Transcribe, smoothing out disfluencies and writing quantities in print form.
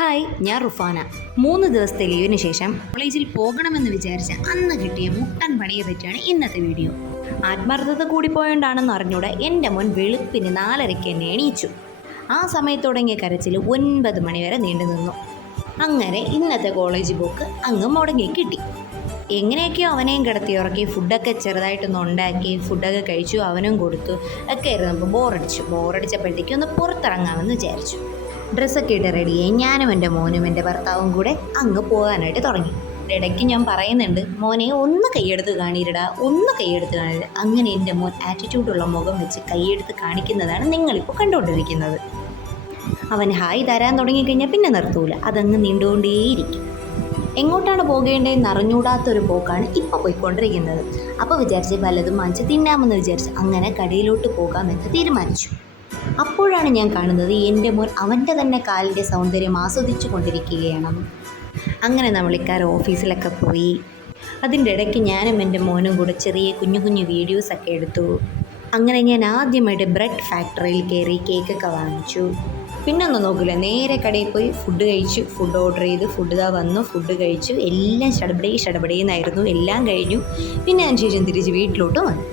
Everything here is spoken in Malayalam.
ഹായ്, ഞാൻ റുഫാന. 3 ദിവസത്തെ ലീവിന് ശേഷം കോളേജിൽ പോകണമെന്ന് വിചാരിച്ച അന്ന് കിട്ടിയ മുട്ടൻ പണിയെ പറ്റിയാണ് ഇന്നത്തെ വീഡിയോ. ആത്മാർത്ഥത കൂടിപ്പോയോണ്ടാണെന്ന് അറിഞ്ഞൂടെ എൻ്റെ മോൻ വെളുപ്പിന് 4:30 എന്നെ എണീച്ചു. ആ സമയത്ത് തുടങ്ങിയ കരച്ചിൽ 9 മണി വരെ നീണ്ടു നിന്നു. അങ്ങനെ ഇന്നത്തെ കോളേജ് പോക്ക് അങ്ങ് മുടങ്ങി കിട്ടി. എങ്ങനെയൊക്കെയോ അവനെയും കിടത്തി ഉറക്കി ഫുഡൊക്കെ ചെറുതായിട്ടൊന്ന് ഉണ്ടാക്കി ഫുഡൊക്കെ കഴിച്ചു, അവനും കൊടുത്തു ഒക്കെ ഇരുന്നപ്പോൾ ബോറടിച്ചപ്പോഴത്തേക്കും ഒന്ന് പുറത്തിറങ്ങാമെന്ന് വിചാരിച്ചു. ഡ്രസ്സൊക്കെ ഇട്ട് റെഡിയായി ഞാനും എൻ്റെ മോനും എൻ്റെ ഭർത്താവും കൂടെ അങ്ങ് പോകാനായിട്ട് തുടങ്ങി. ഇടയ്ക്ക് ഞാൻ പറയുന്നുണ്ട്, മോനെ ഒന്ന് കൈയെടുത്ത് കാണിയിരടാ, ഒന്ന് കൈയെടുത്ത് കാണിയിട. അങ്ങനെ എൻ്റെ മോൻ ആറ്റിറ്റ്യൂഡുള്ള മുഖം വെച്ച് കൈയെടുത്ത് കാണിക്കുന്നതാണ് നിങ്ങളിപ്പോൾ കണ്ടുകൊണ്ടിരിക്കുന്നത്. അവൻ ഹായ് തരാൻ തുടങ്ങിക്കഴിഞ്ഞാൽ പിന്നെ നിർത്തൂല, അതങ്ങ് നീണ്ടുകൊണ്ടേയിരിക്കും. എങ്ങോട്ടാണ് പോകേണ്ടതെന്ന് അറിഞ്ഞൂടാത്തൊരു പോക്കാണ് ഇപ്പോൾ പോയിക്കൊണ്ടിരിക്കുന്നത്. അപ്പോൾ വിചാരിച്ച് വല്ലതും വാങ്ങിച്ച് തിന്നാമെന്ന് വിചാരിച്ച് അങ്ങനെ കടയിലോട്ട് പോകാമെന്ന് തീരുമാനിച്ചു. അപ്പോഴാണ് ഞാൻ കാണുന്നത് എൻ്റെ മോൻ അവൻ്റെ തന്നെ കാലിൻ്റെ സൗന്ദര്യം ആസ്വദിച്ചു കൊണ്ടിരിക്കുകയാണെന്ന്. അങ്ങനെ നമ്മൾ ഓഫീസിലൊക്കെ പോയി. അതിൻ്റെ ഇടയ്ക്ക് ഞാനും എൻ്റെ മോനും കൂടെ ചെറിയ കുഞ്ഞു കുഞ്ഞു വീഡിയോസൊക്കെ എടുത്തു. അങ്ങനെ ഞാൻ ആദ്യമായിട്ട് ബ്രെഡ് ഫാക്ടറിയിൽ കയറി കേക്കൊക്കെ വാങ്ങിച്ചു. പിന്നെ ഒന്നും നോക്കില്ല, നേരെ കടയിൽ പോയി ഫുഡ് കഴിച്ചു. ഫുഡ് ഓർഡർ ചെയ്ത് ഫുഡ് വന്നു, ഫുഡ് കഴിച്ചു. എല്ലാം ഷടപടേന്നായിരുന്നു. എല്ലാം കഴിഞ്ഞു. പിന്നെ അതിന് ശേഷം തിരിച്ച് വീട്ടിലോട്ട് വന്നു.